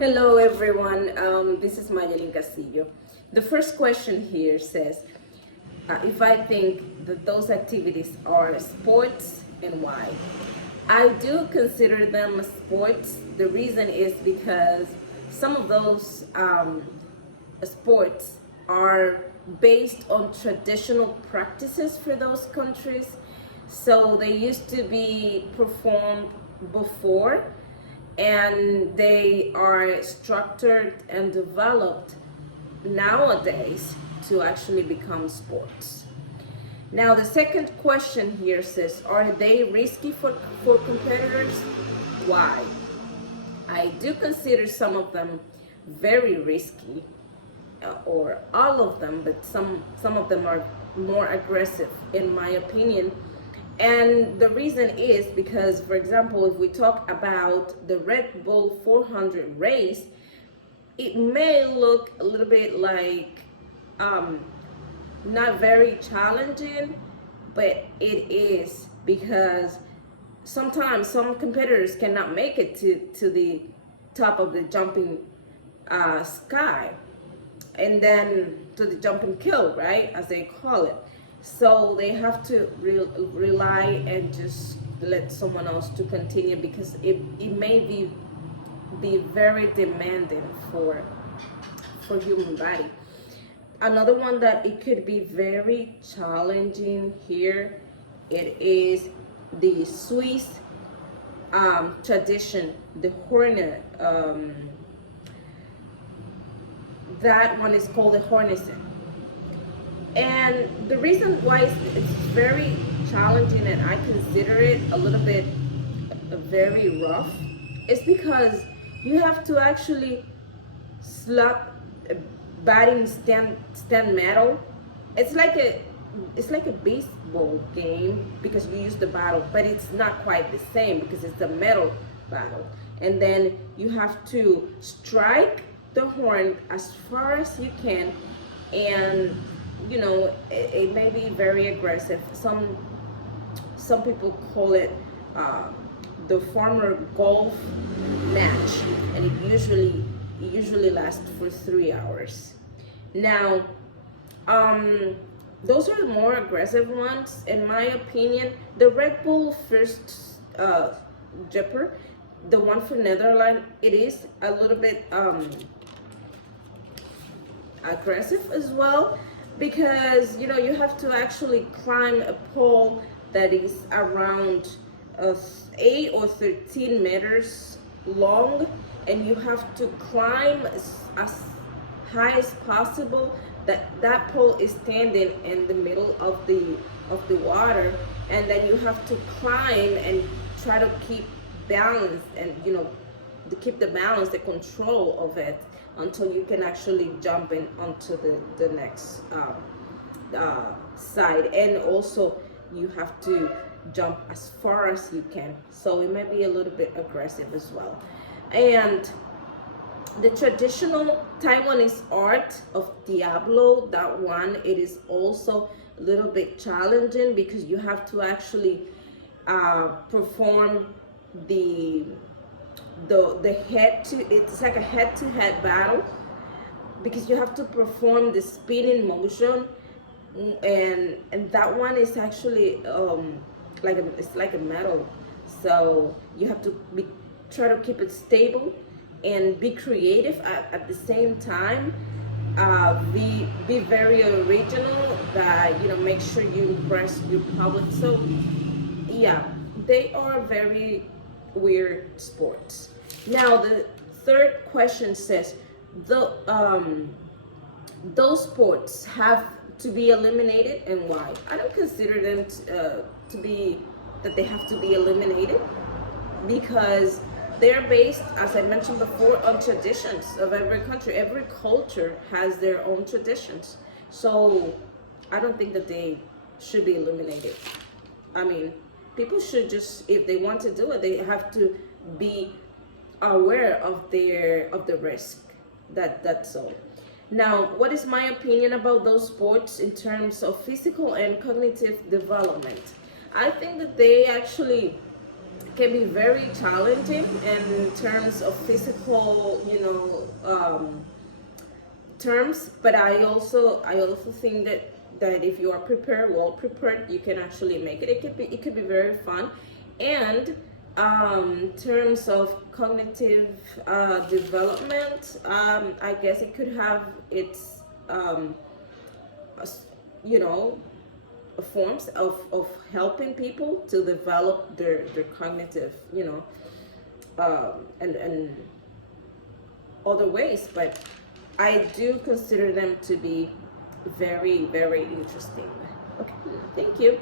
Hello everyone, this is Mayelin Castillo. The first question here says, if I think that those activities are sports and why. I do consider them sports. The reason is because some of those sports are based on traditional practices for those countries. So they used to be performed before, and they are structured and developed nowadays to actually become sports. Now, the second question here says, are they risky for competitors? Why? I do consider some of them very risky, or all of them, but some of them are more aggressive, in my opinion. And the reason is because, for example, if we talk about the Red Bull 400 race, it may look a little bit like not very challenging, but it is, because sometimes some competitors cannot make it to the top of the jumping sky, and then to the jumping kill, right, as they call it. So they have to rely and just let someone else to continue, because it may be very demanding for human body. Another one that it could be very challenging here, it is the Swiss tradition, the Hornet. That one is called the Hornison. And the reason why it's very challenging and I consider it a little bit very rough is because you have to actually slap batting stand metal. It's like a baseball game because you use the battle, but it's not quite the same because it's a metal battle. And then you have to strike the horn as far as you can, and it may be very aggressive. Some people call it the farmer golf match, and it usually lasts for 3 hours. Now, those are the more aggressive ones, in my opinion. The Red Bull first jumper, the one for Netherlands, it is a little bit aggressive as well, because you have to actually climb a pole that is around 8 or 13 meters long, and you have to climb as high as possible. That pole is standing in the middle of the water, and then you have to climb and try to keep balance, and to keep the balance, the control of it, until you can actually jump in onto the next side. And also you have to jump as far as you can, so it might be a little bit aggressive as well. And the traditional Taiwanese art of Diablo, that one, it is also a little bit challenging because you have to actually perform the it's like a head-to-head battle, because you have to perform the spinning motion, and that one is actually it's like a metal, so you have to try to keep it stable and be creative at the same time. Be very original, that make sure you impress your public. So yeah, they are very weird sports. Now, the third question says, those sports have to be eliminated, and why? I don't consider them to be that they have to be eliminated, because they're based, as I mentioned before, on traditions of every country. Every culture has their own traditions, so I don't think that they should be eliminated. I mean, people should just, if they want to do it, they have to be aware of the risk. That's all. Now, what is my opinion about those sports in terms of physical and cognitive development? I think that they actually can be very challenging in terms of physical, terms. But I also think that if you are prepared, well prepared, you can actually make it. It could be very fun. And terms of cognitive development, I guess it could have its you know forms of helping people to develop their cognitive, and other ways. But I do consider them to be very, very interesting. Okay, thank you.